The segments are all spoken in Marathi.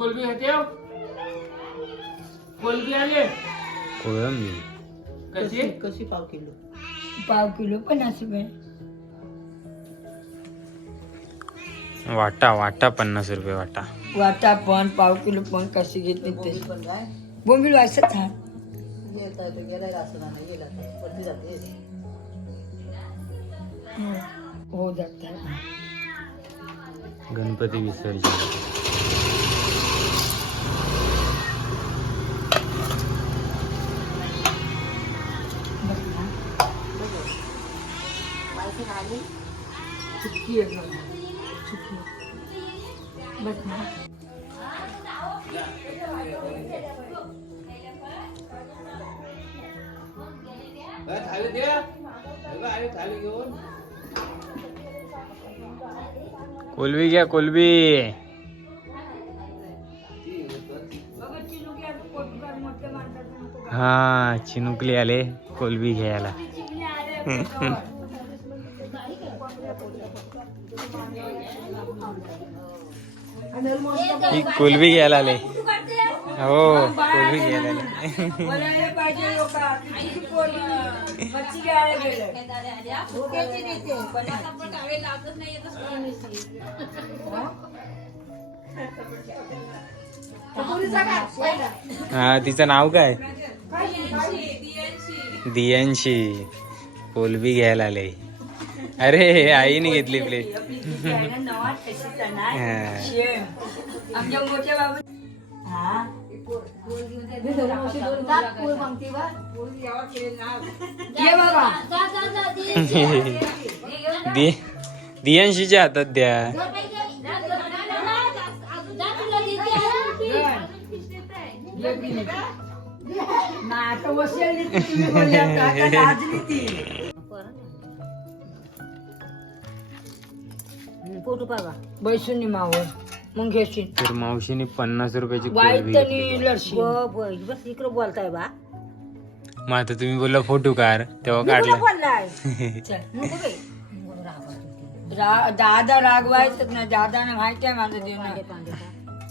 कोलबी होते हो? कोलबी आले. कोळंबी कशी? कशी पाव किलो? पाव किलो पन्नास रुपये. वाटा वाटा पन्नास रुपये वाटा. वाटा पण पाव किलो पण कशी घेतली ते. बोंबील पण काय? बोंबील वाजतात हा गेला तो गेला असं नाही गेला तो. वरती जाते. हो जातात गणपती विसर्जन. चुटकी आहे बघा. चुटकी. बस ना. थाली दे आले थाली घेऊन कोलबी घ्या कोलबी हा चिनुकली आले कोलबी घ्यायला ही कोलबी घ्यायला आले. हो कोलबी घ्यायला. हा तिचं नाव काय? दियांशी. कोलबी घ्यायला आले. अरे आईने घेतली प्लेट. हा. आमच्या मोठ्या बाबा हा ये बाबा दि दियांशीच्या हातात द्या ना आता बैसून मावर मग घेशील तर मावशीने पन्नास रुपयाची वाईट बस इकडे बोलताय बा. मग आता तुम्ही बोलला फोटो काढ तेव्हा काढला. बोललाय? चल रा- दादा रागवायचं ना दादा ना माहिती आहे माझं देणं.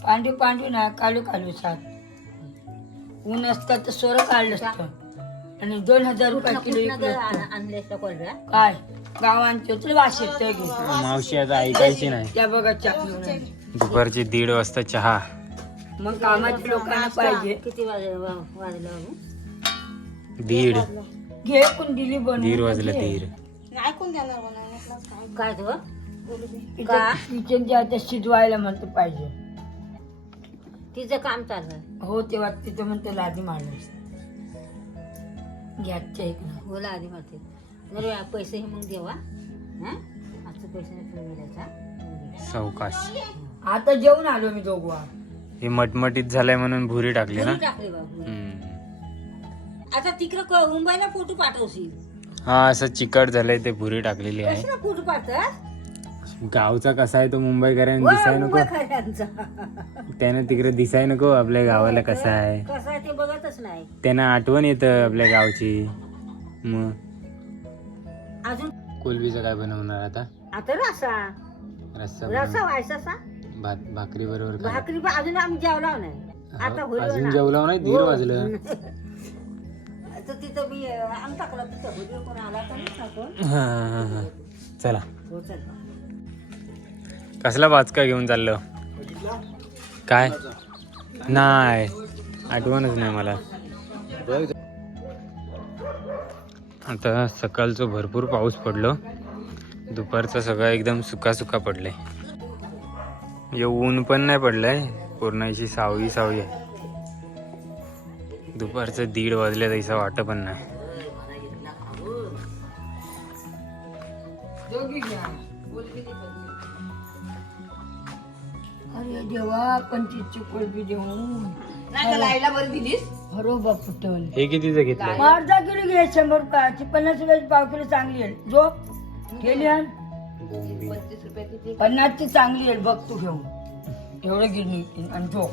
पांडू पांडू ना कालू कालू सात ऊन असतं तर सोरं काढलं असतं. आणि दोन हजार रुपये किलो इकडे आणले कोलब्या काय? गावांचे तर वास येतोय घे. मावशी आता ऐकायची नाही. त्या बघा चहा दुपारची दीड वाजता चहा. मग कामाच्या लोकांना पाहिजे. किती दीड. घे पण दिली बनवून दीड वाजलं. दीड. ऐकून द्या काय तो? इथं किचन जे ते शिजवायला म्हणतो पाहिजे. तिचं काम चाललंय हो तेव्हा तिथं म्हणतो लादी माणूस गॅसच्या एक. बोला आधी मारते. बरं पैसे हे मग देवा हा? आजचं पैसे नाही द्यायचा सावकाश. आता जेवण आलो मी दोघं. हे मटमटीत झालंय म्हणून भुरी टाकली ना टाकले बाबू हम्म. आता तिकडं क- मुंबईला फोटो पाठवशील. हा असं चिकट झालंय ते भुरी टाकलेली आहे. कशाला फोटो पाठवत? गावचा कसा आहे तो मुंबईकरांना दिसाय नको? त्यानं तिकडे दिसाय नको आपल्या गावाला कसा आहे? कसं आहे ते बघतच नाही. त्यांना आठवण येतं आपल्या गावची. मग? अजून? कोलबीचं काय बनवणार आता? आता रसा रस्सा रसा बनव- व्हायचा भात भाकरी बरोबर. भाकरी अजून आम्ही जेवला नाही. आता हो, होईल अजून ना. जेवलो नाही? दीड हो. वाजलं. तर तिथं मी अं, आम टाकलं तिथं. व्हिडिओ कोण आला का नाही टाकून हा, हा, हा. चला. हो चल. कसला बाचका घेऊन चाललो? काय? नाही. आठवणच नाही मला. आता सकाळचं भरपूर पाऊस पडलो. दुपारचं सगळं एकदम सुका सुका पडलंय म्हणजे ऊन पण नाही पडलंय पूर्ण अशी सावळी सावळी आहे. दुपारचं दीड वाजले तसं वाटत पण नाही. अरे देवा पंचवीसची कोलबी देऊन. हरो बापू ठेवले हे कितीचं घेतलं? अर्धा किलो घे शंभर रुपयाची. पन्नास रुपयाची पाव किलो चांगली आहे जो? गेली आण. पन्नासची चांगली आहे बघ तू घेऊन. एवढं गिरणी आणि जो?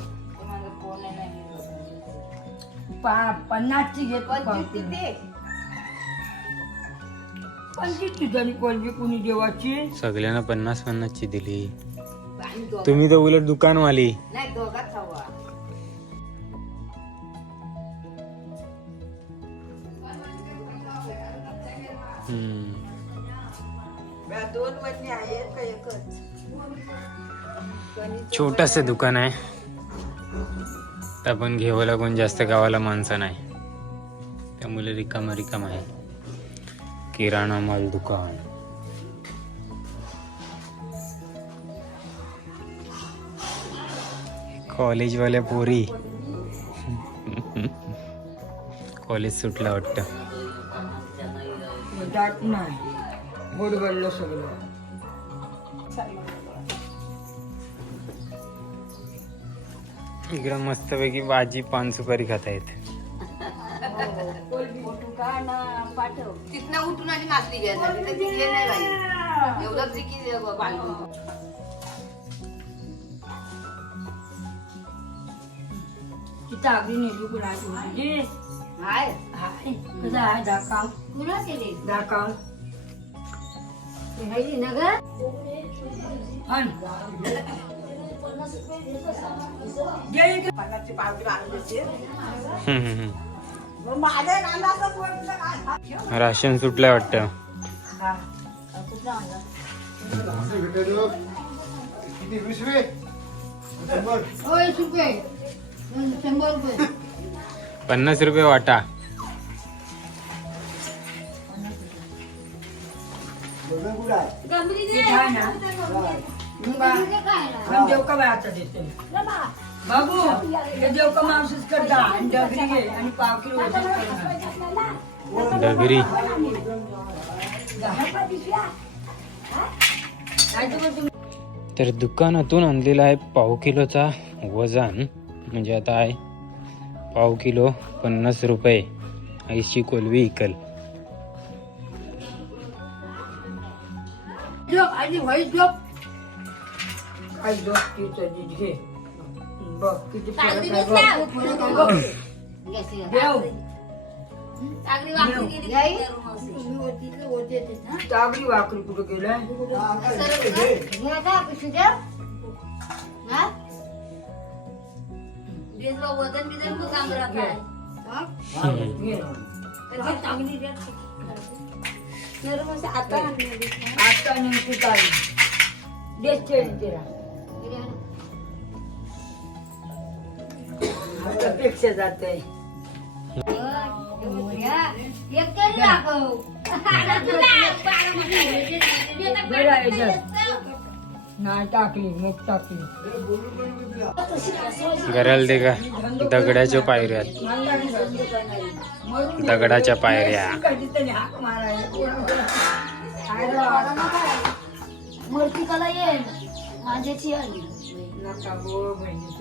पा पन्नासची घेत पंचवीस ठिकाणी कोलबी कुणी देवाची. सगळ्यांना पन्नास पन्नासची दिली. तुम्ही तर उलट दुकानवाली. नाही दोघात छोटस दुकान आहे. तर आपण घेवायला कोण जास्त गावाला माणसं नाही. त्यामुळे रिकाम रिकाम आहे. किराणा माल दुकान. कॉलेजवाल्या पोरी. कॉलेज सुटला वाटतं. गोड सगळं. इकडं मस्तपैकी भाजी पान सुपारी खाता येते तिथनं उठून आणि नाचली घ्यायला तिथं नाही बाई. एवढंच जी की पाणी तिथं आगरी नेली कुणाची माझी हाय. हाय. कसं आहे दाखव कुणा केली दाखव राहिली ना ग. राशन सुटलंय वाटतं. हा. पन्नास रुपये वाटा. देव का बाय आता देतो बाबू हे देव का मावशीच करता आणि डगरी घे आणि पाव किलो तुम्ही. तर दुकानातून आणलेला आहे पाव किलोचा वजन. म्हणजे आता आहे पाव किलो पन्नास रुपये. ऐंशी कोलवी इकल. आणि व्हाईट झोप. काही झोप तिचं घे. बघ किती फरक आहे बघ. देव. चांगली वाकडी गेली याई? चागरी वाकरी कुठं गेलाय? वजन बिजन काम राहत घे. तर चांगली तर मग आता आता नेमकी देश ठेवी तिला. आता पेक्षा जात. आहे. नाही टाकली मग टाकली. घराला दे का दगडाच्या पायऱ्या दगडाच्या पायऱ्या? मूर्तिकाला माझ्याची आली.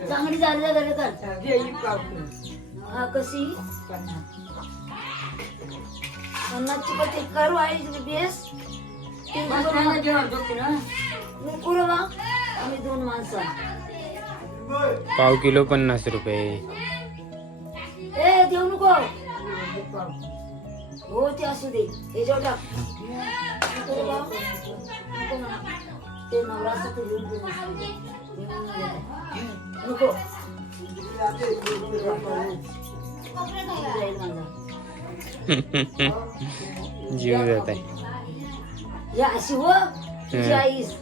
चांगली झाली झाली कर घे ही पावती. हा कशी. पन्नासची करू आहे बेस. आम्ही दोन माणसं. पाव किलो पन्नास रुपये. ए देऊ नको. हे ते असू दे. ते घेऊन. नको. जीव जात आहे या अशी हो तुझी आईस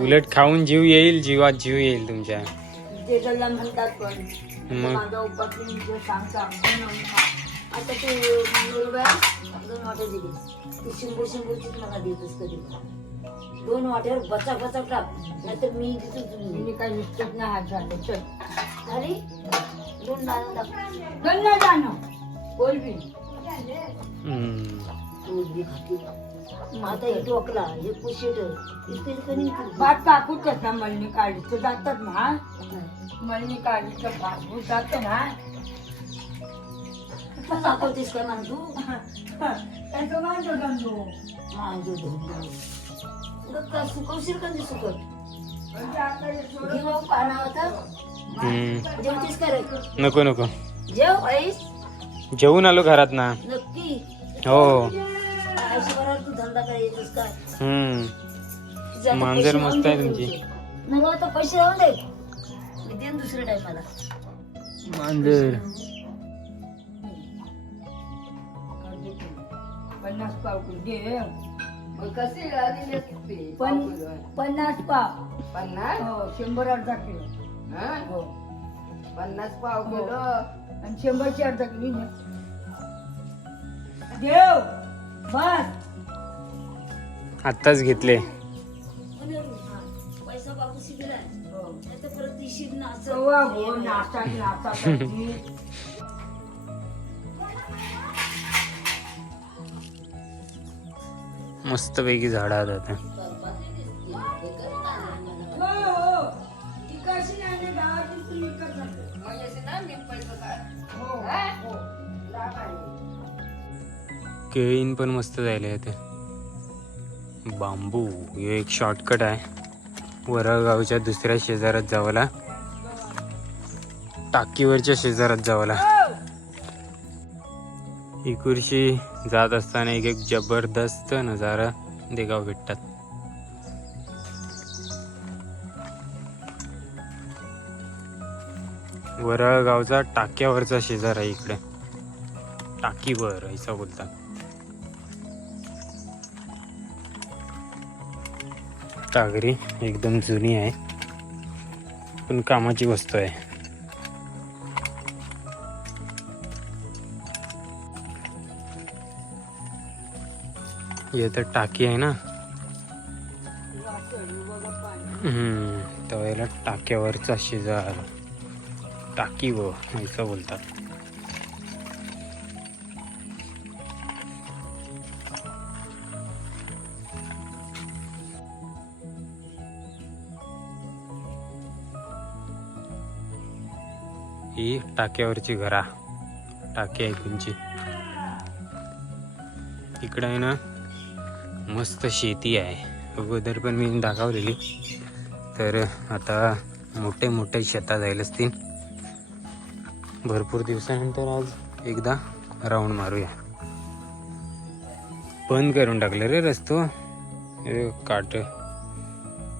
उलट खाऊन जीव येईल जीवात जीव येईल तुमच्या ते त्याला म्हणतात पण माझा उपास म्हणजे सांगता म्हणून आता ते मुलगा दोन वाटे दिली. ती शिंबू शिंबूचीच मला देतोस कधी दोन वाट्यावर बचा बचा टाक. नाहीतर मी देतो तुम्ही. मी काही मिस्टेक नाही हात झाले चल. झाली दोन डाळ टाक. गन्ना जाणं बोल बी. खाते आता हे डोकला हे इतकं कधी भात टाकूच ना मळणी काढली? तर जातात ना? मळणी भात जातं ना? दाखवतेस काय म्हणा तू त्याचं माझं गंजू माझं धोंड उगाच काय सुकवशील का नाही सुकत म्हणजे आता हे सोडून जेव्हा पाना होता? हम्म. जेवतीस का रे? नको नको. जेव आईस? जेवून आलो घरात ना. नक्की? हो. आयुष्यभरात तू धंदा काय येतोस काय? हम्म. तुझे आता मांजर पैसे मस्त आहे तुमची. मग आता पैसे राहून दे. मी देईन दुसऱ्या टायमाला. मांजर. पन्नास पाव किलो? पन्नास पाव. पन्नास? हो शंभर अर्धा किलो. हा? हो. पन्नास पाव हो. किलो? आणि शंभरची अर्धा किलो. घे. देव! बस आत्ताच घेतले. पैसा बापूशी दिलाय. नाही केळीन पण मस्त जायला ते बांबू हे एक शॉर्टकट आहे. वरळगावच्या दुसऱ्या शेजारात जावला. टाकीवरच्या शेजारात जावला. इकुरशी जात असताना एक एक जबरदस्त नजारा देगाव भेटतात. वरळगावचा टाक्यावरचा शेजार आहे इकडे. टाकीवर ऐसा बोलतात. टागरी एकदम जुनी आहे. पण कामाची वस्तू आहे. हे तर टाकी आहे ना. हम्म त्यावेळेला टाक्यावरचा शेजार. टाकी व असं बोलतात. ही टाक्यावरची घरा. टाकी आहे तुमची. इकडं आहे ना मस्त शेती आहे. अगोदर पण मी दाखवलेली. तर आता मोठे मोठे शेतात जाईल असतील. भरपूर दिवसानंतर आज एकदा राऊंड मारूया. बंद करून टाकलं रे रस्तो. काट.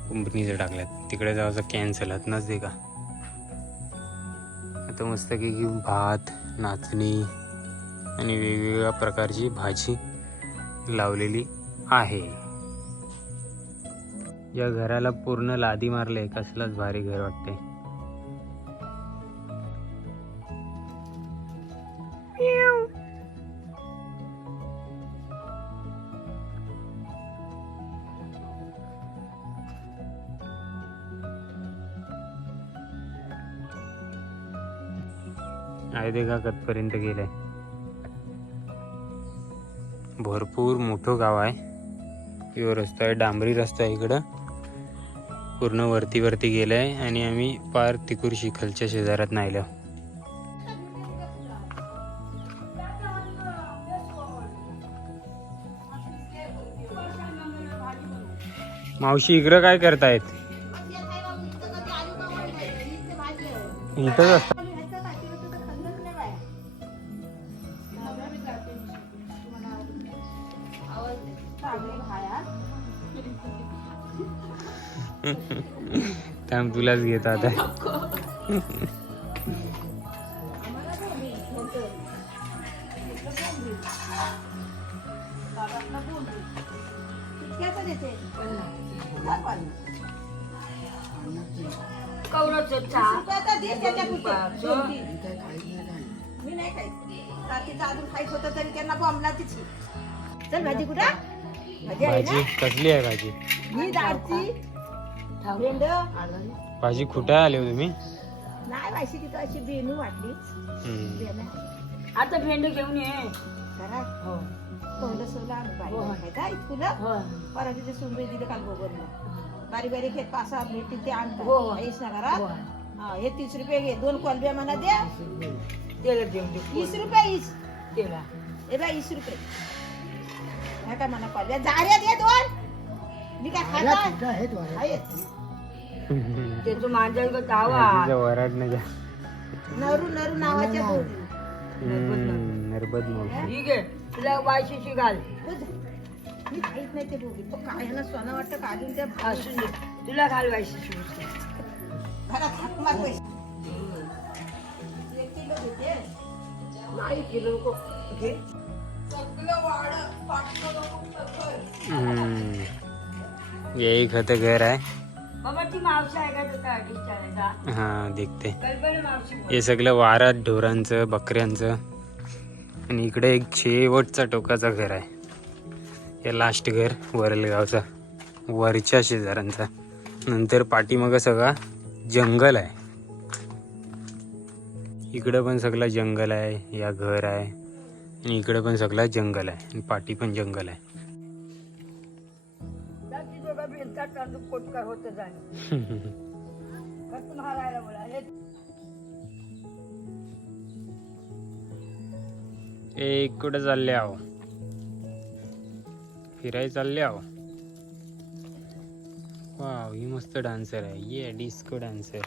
कंपनीचं टाकल्यात. तिकडे जायचं कॅन्सल नच दे का? आता मस्त की भात नाचणी आणि वेगवेगळ्या प्रकारची भाजी लावलेली आहे. या घराला पूर्ण लादी मारले कसलंच भारी घर वाटते ते का कतपर्यंत गेलंय. भरपूर मोठं गाव आहे. यो रस्ता आहे डांबरी रस्ता आहे इकडं. पूर्ण वरती वरती गेलाय आणि आम्ही पार तिकूर शिखलच्या शेजारात नाहीलो. मावशी इकडं काय करतायत? इथंच असतात थांब तुलाच घेत आता. कवळचं चहा तुपाचं. मी नाही खायचं रात्रीचं अजून खायचं होतं तरी त्यांना बॉम्बला तिची चल भाजी कुठं भाजी कसली आहे भाजी? ही दाळची. भेंड भाजी कुठं आले हो तुम्ही? नाही माहिती तिथं अशी बेनू वाटली हम्म. बेन आता भेंडी घेऊन ये. घरात हो. तोंड सोला हो. खायचा इतकुलं हो. परत तिथे सुंबई दिलं काल बारीक बारीक हे पाच सहा भेटतील ते हो. आणतात येस ना घरात. हो. हा, हे तीस रुपये घे. दोन कोलब्या म्हणा द्या. तेल घेऊन दे. वीस रुपये वीस. तेला बाई वीस रुपये. ह्या म्हणा कोलब्या? जाऱ्या दे दोन. मी काय खाता आहेत. ते तू मांजर ग दावा भाजीचं वराड नाही जा नरू नरू नावाच्या नर्बद ठीक आहे तुला वायशीची घाल. मी नाही ते दोघी तो काय ह्याला सोनं वाटतं काढून त्या असून दे. तुला घाल वायशीची घरात हाक मार किलो. ये एक होतं घर आहे. बाबा ती मावशी आहे का? हा दिखते. कल्पना मावशी. हे सगळं वारात ढोरांचं बकऱ्यांचं. आणि इकडे एक शेवटचा टोकाचा घर आहे. हे लास्ट घर वरलगावचा. वरच्या शेजाऱ्यांचा. नंतर पाठीमागं सगळा जंगल आहे. इकडं पण सगळं जंगल आहे या घर आहे. आणि इकडं पण सगळं जंगल आहे. आणि पाठी पण जंगल आहे. तांदूळ पोटकार होत जाणे. बोला ए कुठं चालले आहो. फिरायला चालले आहो. वाव ही मस्त डान्सर आहे. ये डिस्को डान्सर.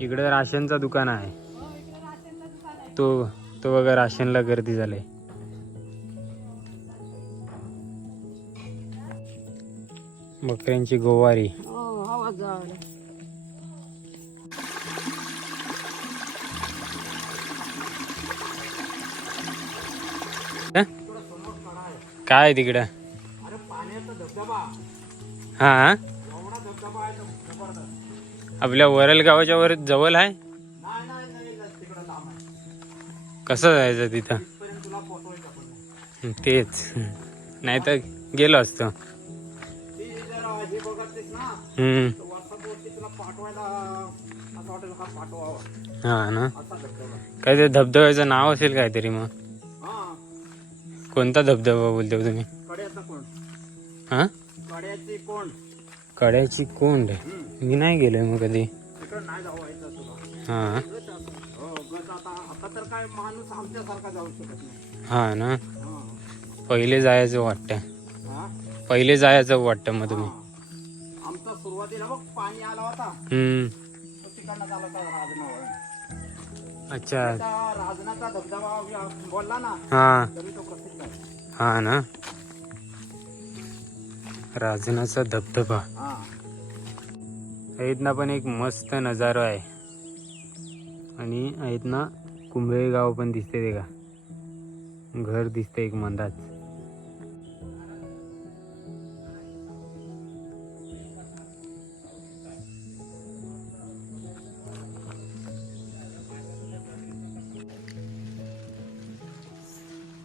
इकडे राशनचा दुकान आहे. तो तो बघा राशनला गर्दी झाले बकऱ्यांची गोवारी. हं? काय तिकडं? हा आपल्या वरल गावाच्या वर जवळ आहे? कसं जायचं तिथं? तेच. नाही तर गेलो असतो. हम्म. हा ना. काहीतरी धबधब्याचं नाव असेल काहीतरी मग. कोणता धबधबा बोलतो हो तुम्ही? हा? कड्याची कोण कड्याची कोंड. मी नाही गेलोय मग कधी. तिकडं नाही जावायचं तुला हा. हो आता आता तर काय माणूस आमच्यासारखा जाऊ शकत नाही हा ना. हा. पहिले जायचं वाटतं. हा? पहिले जायचं वाटतं मग तुम्ही. आमचा सुरुवातीला बघ पाणी आला होता. हम्म. तो तिकडनं झाला होता राजनावर अच्छा. राजनाचा धबधबा बोलला ना हा. तरी तो प्रसिद्ध आहे. हा ना. राजनाचा धबधबा. हा. पण एक मस्त नजारा आहे. आणि आहेत ना कुंभळे गाव पण दिसते ते का घर दिसते एक मंदाच.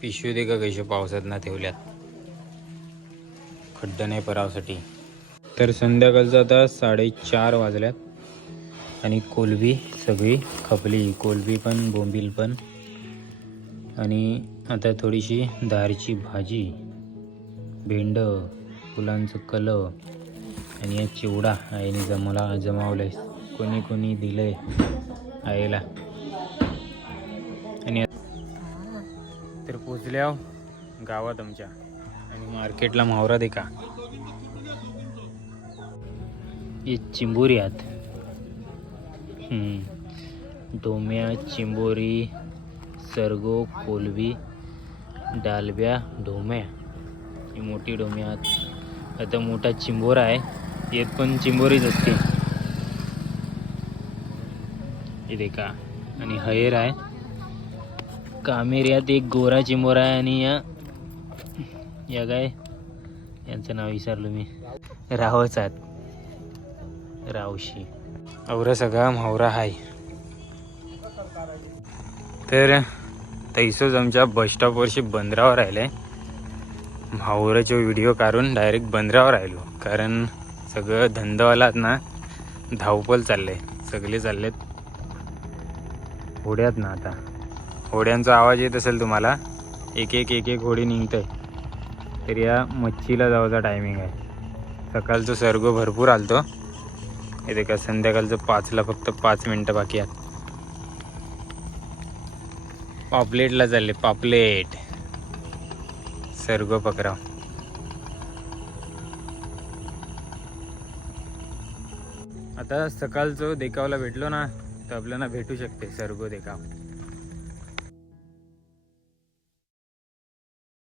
पिशवी दे का कशा पावसात ना ठेवल्यात? खड्डा नाही परावसाठी. तर संध्याकाळचं आता साडेचार वाजल्यात. आणि कोलबी सगळी खपली. कोलबी पण बोंबील पण. आणि आता थोडीशी दारची भाजी भेंड फुलांचं कलं आणि या चिवडा आईने जमला जमावलंय. कोणी कोणी दिलंय आईला. पोचल्या गावात आमच्या. आणि मार्केटला मावरा दे का हे चिंबोरी आहात. डोम्या चिंबोरी सरगो कोलबी डालब्या ढोम्या ही मोठी डोम्या आहात. आता मोठा चिंबोरा आहे. येत पण चिंबोरीच असते. हे का आणि हयर आहे. कामेऱ्यात एक गोरा चिमोरा आहे आणि या या काय? यांचं नाव विसरलो मी. रावच आहेत. रावशी. औरा सगळा म्हावरा हाय. तर तैसोच आमच्या बसस्टॉपवरशी बंदरावर राहिलंय म्हावराचे व्हिडिओ काढून डायरेक्ट बंदरावर राहिलो. कारण सगळं धंदावालात ना धावपल चाललंय. सगळे चाललेत. होड्यात ना आता. होड्यांचा आवाज येत असेल तुम्हाला एक एक एक एक होडी निघतंय. तर या मच्छीला जाऊचा टायमिंग आहे. सकाळचं सर्ग भरपूर आलतो. येते का संध्याकाळचं पाचला फक्त पाच मिनटं बाकी आहेत. पापलेटला चालले पापलेट. सर्ग पकराव आता सकाळचं देखावला भेटलो ना तर आपल्याला भेटू शकते सर्गो देखाव.